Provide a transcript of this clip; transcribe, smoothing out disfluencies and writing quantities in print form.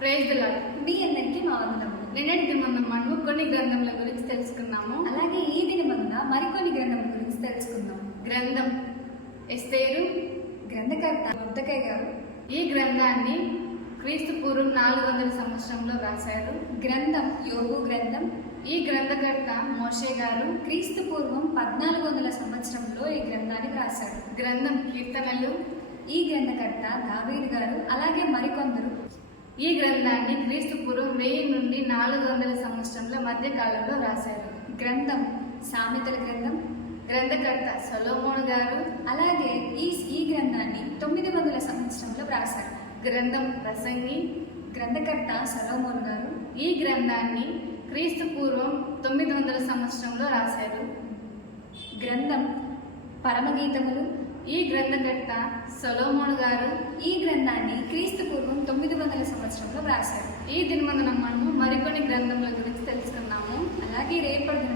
Praise the lord. మీ అందరికీ మా వందనములు. నిన్నటి దినం మనము కొన్ని గ్రంథముల గురించి తెలుసుకున్నాము. అలాగే ఈ దినమందున మరికొన్ని గ్రంథముల గురించి తెలుసుకుందాం. గ్రంథం ఎస్తేరు, గ్రంథకర్త మొర్దెకై గారు ఈ గ్రంథాన్ని క్రీస్తు పూర్వం 400 సంవత్సరంలో రాశారు. గ్రంథం యోబు గ్రంథం, ఈ గ్రంథకర్త మోషే గారు క్రీస్తు పూర్వం 1400 సంవత్సరంలో ఈ గ్రంథాన్ని రాశారు. గ్రంథం కీర్తనలు, ఈ గ్రంథకర్త దావీదు గారు, అలాగే మరికొందరు. ఈ గ్రంథాన్ని క్రీస్తు పూర్వం 1000 నుండి 400 సంవత్సరంల మధ్య కాలంలో రాశారు. గ్రంథం సామెతల గ్రంథం, గ్రంథకర్త సొలొమోను గారు, అలాగే ఈ గ్రంథాన్ని 900 సంవత్సరంలో రాశారు. గ్రంథం ప్రసంగి, గ్రంథకర్త సొలొమోను గారు. ఈ గ్రంథాన్ని క్రీస్తు పూర్వం 900 సంవత్సరంలో రాశారు. గ్రంథం పరమగీతములు, ఈ గ్రంథకర్త సొలొమోను గారు. ఈ గ్రంథాన్ని క్రీస్తు పూర్వం 900 సంవత్సరంలో రాశారు. ఈ దినమందున మనము మరికొన్ని గ్రంథముల గురించి తెలుసుకున్నాము. అలాగే రేపటి